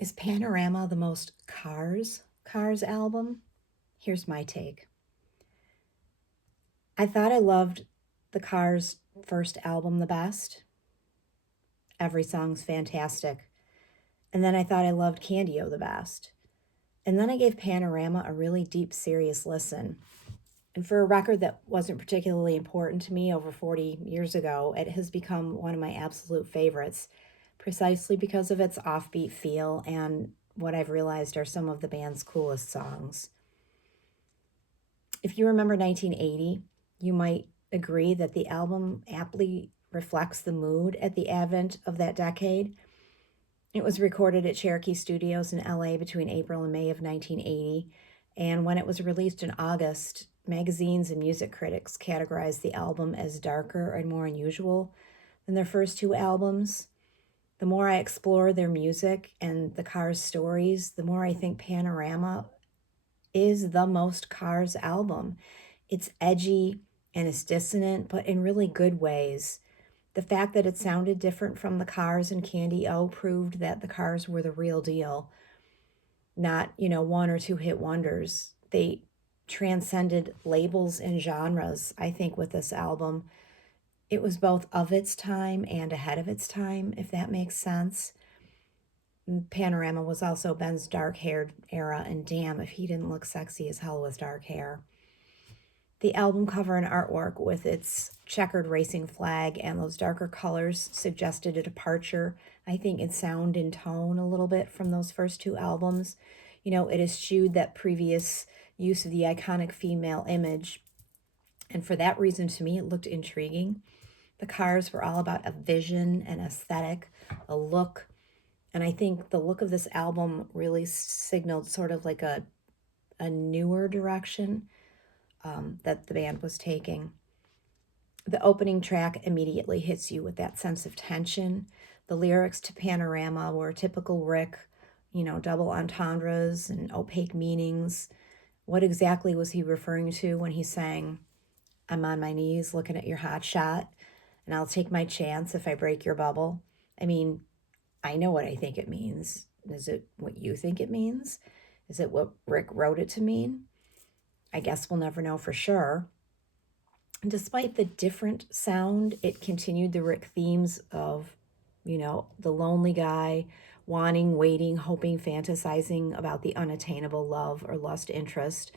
Is Panorama the most Cars album? Here's my take. I thought I loved the Cars first album the best. Every song's fantastic. And then I thought I loved Candy-O the best. And then I gave Panorama a really deep, serious listen. And for a record that wasn't particularly important to me over 40 years ago, it has become one of my absolute favorites, precisely because of its offbeat feel and what I've realized are some of the band's coolest songs. If you remember 1980, you might agree that the album aptly reflects the mood at the advent of that decade. It was recorded at Cherokee Studios in LA between April and May of 1980, and when it was released in August, magazines and music critics categorized the album as darker and more unusual than their first two albums. The more I explore their music and the Cars stories, the more I think Panorama is the most Cars album. It's edgy and it's dissonant, but in really good ways. The fact that it sounded different from the Cars and Candy-O proved that the Cars were the real deal, not, one or two hit wonders. They transcended labels and genres, I think, with this album. It was both of its time and ahead of its time, if that makes sense. Panorama was also Ben's dark haired era, and damn if he didn't look sexy as hell with dark hair. The album cover and artwork, with its checkered racing flag and those darker colors, suggested a departure, I think, in sound and tone a little bit from those first two albums. It eschewed that previous use of the iconic female image, and for that reason, to me, it looked intriguing. The Cars were all about a vision, an aesthetic, a look, and I think the look of this album really signaled sort of like a newer direction that the band was taking. The opening track immediately hits you with that sense of tension. The lyrics to Panorama were typical Rick, double entendres and opaque meanings. What exactly was he referring to when he sang, I'm on my knees looking at your hot shot, and I'll take my chance if I break your bubble? I mean, I know what I think it means. Is it what you think it means? Is it what Rick wrote it to mean? I guess we'll never know for sure. And despite the different sound, it continued the Rick themes of, the lonely guy, wanting, waiting, hoping, fantasizing about the unattainable love or lust interest,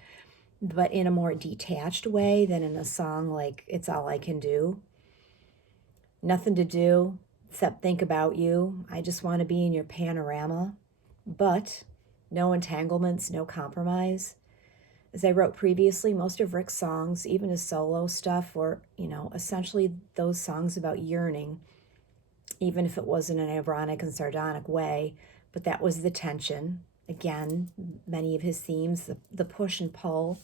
but in a more detached way than in a song like It's All I Can Do. Nothing to do except think about you. I just want to be in your panorama. But no entanglements, no compromise. As I wrote previously, most of Rick's songs, even his solo stuff, were, essentially those songs about yearning, even if it was in an ironic and sardonic way. But that was the tension. Again, many of his themes, the push and pull,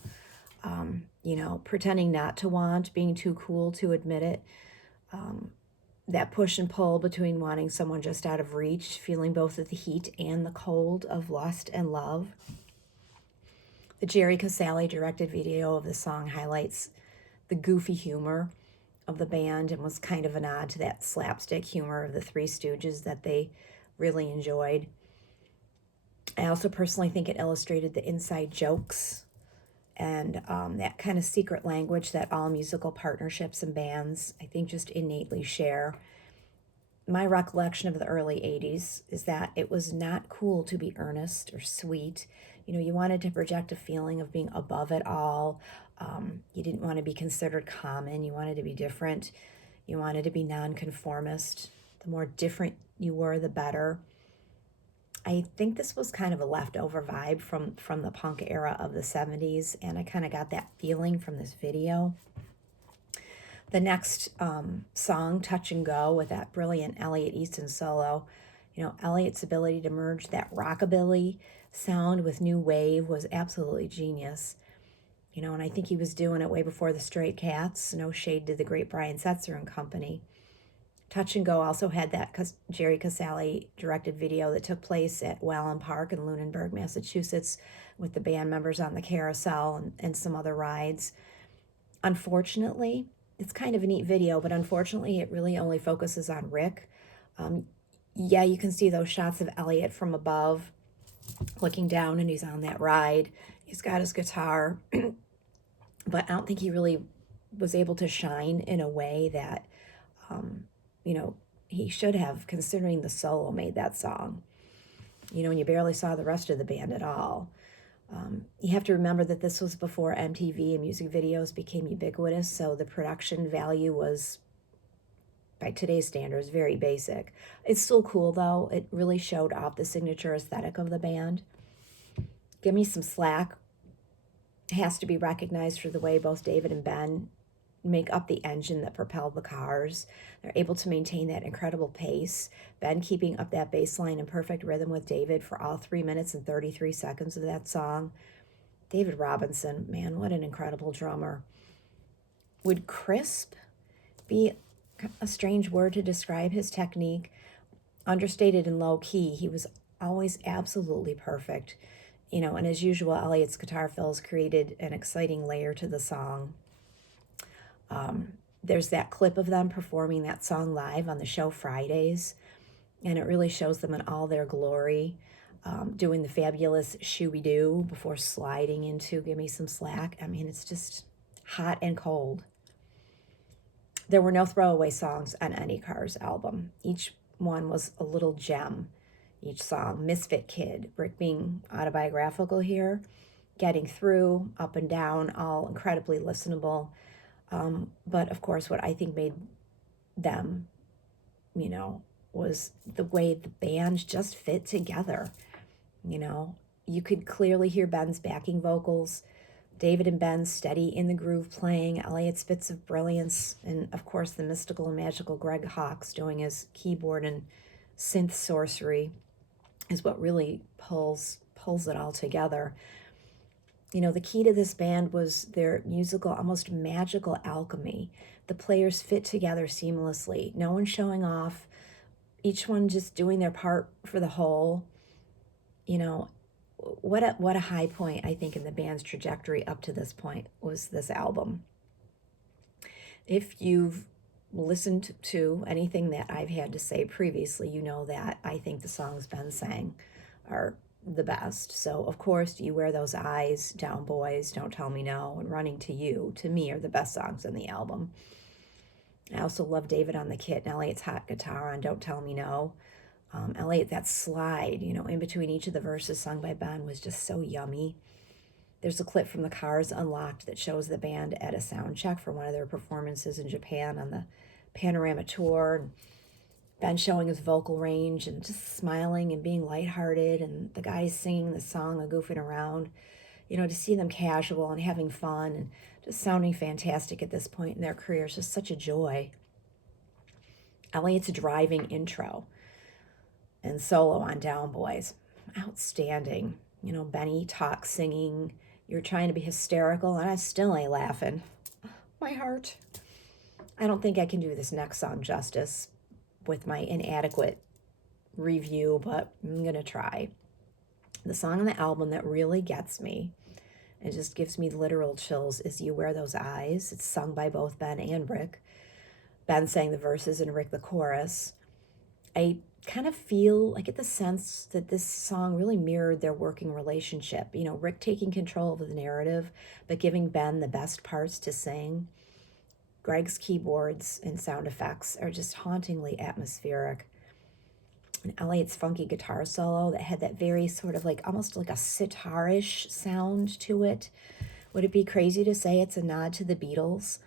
pretending not to want, being too cool to admit it. That push and pull between wanting someone just out of reach, feeling both of the heat and the cold of lust and love. The Jerry Casale directed video of the song highlights the goofy humor of the band and was kind of a nod to that slapstick humor of the Three Stooges that they really enjoyed. I also personally think it illustrated the inside jokes and that kind of secret language that all musical partnerships and bands, I think, just innately share. My recollection of the early 80s is that it was not cool to be earnest or sweet. You wanted to project a feeling of being above it all. You didn't want to be considered common. You wanted to be different. You wanted to be nonconformist. The more different you were, the better. I think this was kind of a leftover vibe from the punk era of the 70s, and I kind of got that feeling from this video. The next song, Touch and Go, with that brilliant Elliot Easton solo, Elliot's ability to merge that rockabilly sound with new wave was absolutely genius. And I think he was doing it way before the Stray Cats. No shade to the great Brian Setzer and company. Touch and Go also had that Jerry Casale directed video that took place at Whalen Park in Lunenburg, Massachusetts, with the band members on the carousel and some other rides. Unfortunately, it's kind of a neat video, but unfortunately, it really only focuses on Rick. Yeah, you can see those shots of Elliot from above, looking down, and he's on that ride. He's got his guitar, but I don't think he really was able to shine in a way that, um, you know, he should have, considering the solo made that song. And you barely saw the rest of the band at all. You have to remember that this was before MTV and music videos became ubiquitous, so the production value was, by today's standards, very basic. It's still cool though. It really showed off the signature aesthetic of the band. Give Me Some Slack has to be recognized for the way both David and Ben make up the engine that propelled the cars. They're able to maintain that incredible pace. Ben keeping up that bass line in perfect rhythm with David for all 3 minutes and 33 seconds of that song. David Robinson, man, what an incredible drummer. Would crisp be a strange word to describe his technique? Understated and low key, he was always absolutely perfect. And as usual, Elliot's guitar fills created an exciting layer to the song. There's that clip of them performing that song live on the show Fridays, and it really shows them in all their glory, doing the fabulous shooby-doo before sliding into Give Me Some Slack. I mean, it's just hot and cold. There were no throwaway songs on any Cars album. Each one was a little gem. Each song, Misfit Kid, Rick being autobiographical here, Getting Through, Up and Down, all incredibly listenable. But of course, what I think made them, was the way the band just fit together. You could clearly hear Ben's backing vocals, David and Ben steady in the groove playing, Elliot's bits of brilliance, and of course the mystical and magical Greg Hawkes doing his keyboard and synth sorcery is what really pulls it all together. The key to this band was their musical, almost magical alchemy. The players fit together seamlessly. No one showing off, each one just doing their part for the whole. What a high point, I think, in the band's trajectory up to this point was this album. If you've listened to anything that I've had to say previously, you know that I think the songs Ben sang are the best. So, of course, You Wear Those Eyes, Down Boys, Don't Tell Me No, and Running to You, to me, are the best songs in the album. I also love David on the kit and Elliot's hot guitar on Don't Tell Me No. Elliot, that slide, in between each of the verses sung by Ben was just so yummy. There's a clip from the Cars Unlocked that shows the band at a sound check for one of their performances in Japan on the Panorama tour. And Ben showing his vocal range and just smiling and being lighthearted, and the guys singing the song and goofing around. To see them casual and having fun and just sounding fantastic at this point in their career is just such a joy. Elliot's driving intro and solo on Down Boys, outstanding. Benny talks singing, you're trying to be hysterical, and I still ain't laughing. My heart. I don't think I can do this next song justice with my inadequate review, but I'm gonna try. The song on the album that really gets me and just gives me literal chills is You Wear Those Eyes. It's sung by both Ben and Rick. Ben sang the verses and Rick the chorus. I kind of I get the sense that this song really mirrored their working relationship. Rick taking control of the narrative, but giving Ben the best parts to sing. Greg's keyboards and sound effects are just hauntingly atmospheric. And Elliot's funky guitar solo that had that very sort of almost like a sitar-ish sound to it. Would it be crazy to say it's a nod to the Beatles?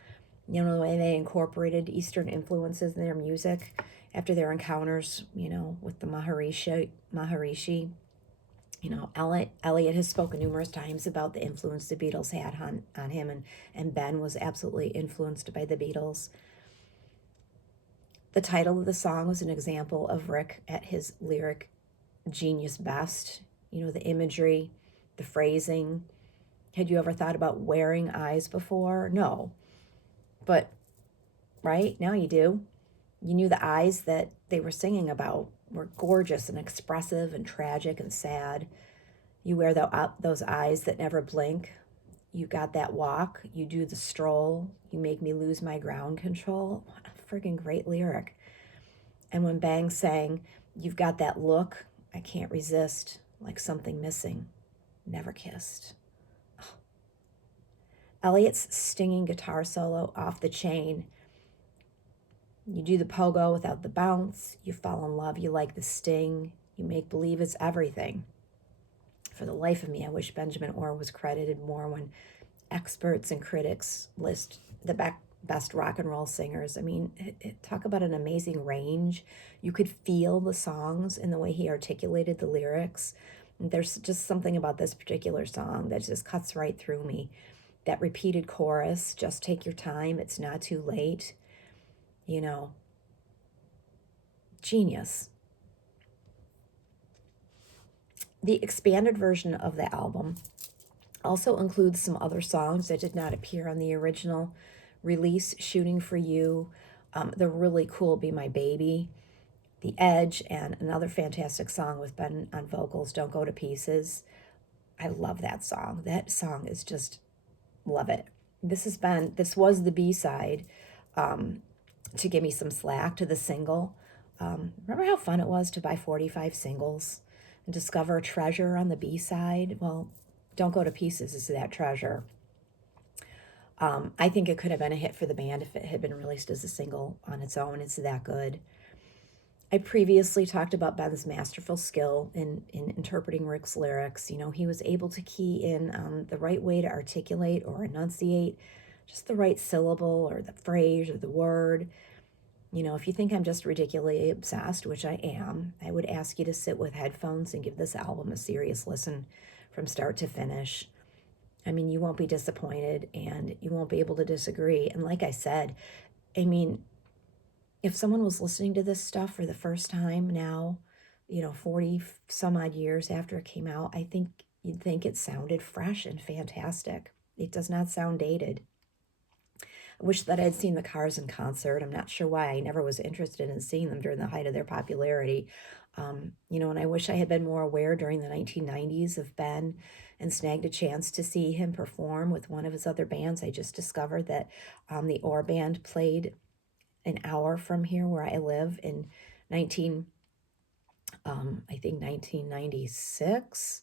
The way they incorporated Eastern influences in their music after their encounters, with the Maharishi. Elliot has spoken numerous times about the influence the Beatles had on him, and Ben was absolutely influenced by the Beatles. The title of the song was an example of Rick at his lyric genius best. The imagery, the phrasing. Had you ever thought about wearing eyes before? No. But, right, now you do. You knew the eyes that they were singing about were gorgeous and expressive and tragic and sad. You wear those eyes that never blink. You got that walk. You do the stroll. You make me lose my ground control. What a friggin' great lyric. And when Bang sang, You've got that look, I can't resist, like something missing, never kissed. Elliot's stinging guitar solo off the chain. You do the pogo without the bounce. You fall in love. You like the sting. You make believe it's everything. For the life of me, I wish Benjamin Orr was credited more when experts and critics list the best rock and roll singers. I mean, talk about an amazing range. You could feel the songs in the way he articulated the lyrics. There's just something about this particular song that just cuts right through me. That repeated chorus, just take your time, it's not too late. You know, genius. The expanded version of the album also includes some other songs that did not appear on the original release, Shooting for You, the really cool Be My Baby, The Edge, and another fantastic song with Ben on vocals, Don't Go to Pieces. I love that song. That song is just, love it. This was the B-side to Give Me Some Slack to the single. Remember how fun it was to buy 45 singles and discover a treasure on the B-side? Well, Don't Go to Pieces is that treasure. I think it could have been a hit for the band if it had been released as a single on its own. It's that good. I previously talked about Ben's masterful skill in interpreting Rick's lyrics. You know, he was able to key in the right way to articulate or enunciate just the right syllable or the phrase or the word. You know, if you think I'm just ridiculously obsessed, which I am, I would ask you to sit with headphones and give this album a serious listen from start to finish. I mean, you won't be disappointed and you won't be able to disagree. And like I said, I mean, if someone was listening to this stuff for the first time now, 40 some odd years after it came out, I think you'd think it sounded fresh and fantastic. It does not sound dated. I wish that I'd seen the Cars in concert. I'm not sure why. I never was interested in seeing them during the height of their popularity. And I wish I had been more aware during the 1990s of Ben and snagged a chance to see him perform with one of his other bands. I just discovered that the Orr Band played an hour from here where I live in I think 1996,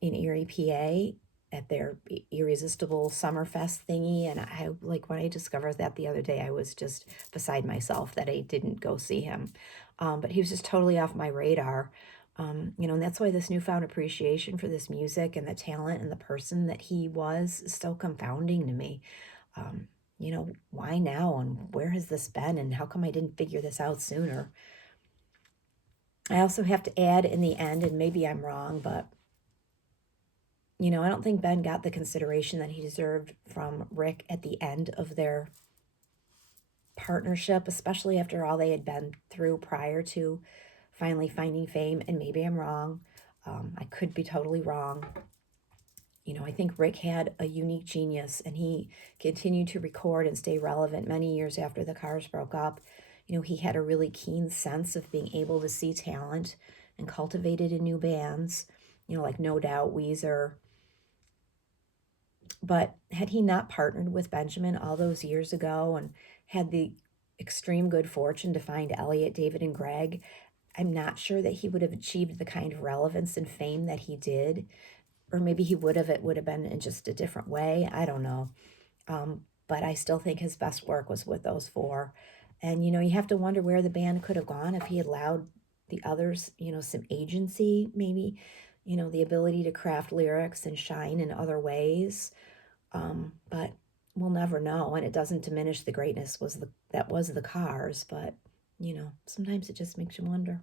in Erie, PA, at their Irresistible Summerfest thingy. And I, like, when I discovered that the other day, I was just beside myself that I didn't go see him. But he was just totally off my radar. And that's why this newfound appreciation for this music and the talent and the person that he was is so confounding to me. Why now and where has this been and how come I didn't figure this out sooner? I also have to add in the end, and maybe I'm wrong, but I don't think Ben got the consideration that he deserved from Rick at the end of their partnership, especially after all they had been through prior to finally finding fame. And maybe I'm wrong. I could be totally wrong. I think Rick had a unique genius and he continued to record and stay relevant many years after the Cars broke up. He had a really keen sense of being able to see talent and cultivate it in new bands, like No Doubt, Weezer. But had he not partnered with Benjamin all those years ago and had the extreme good fortune to find Elliot, David, and Greg, I'm not sure that he would have achieved the kind of relevance and fame that he did. Or maybe he would have, it would have been in just a different way. I don't know. But I still think his best work was with those four. And, you have to wonder where the band could have gone if he allowed the others, some agency, maybe, the ability to craft lyrics and shine in other ways. But we'll never know. And it doesn't diminish the greatness that was the Cars. But, sometimes it just makes you wonder.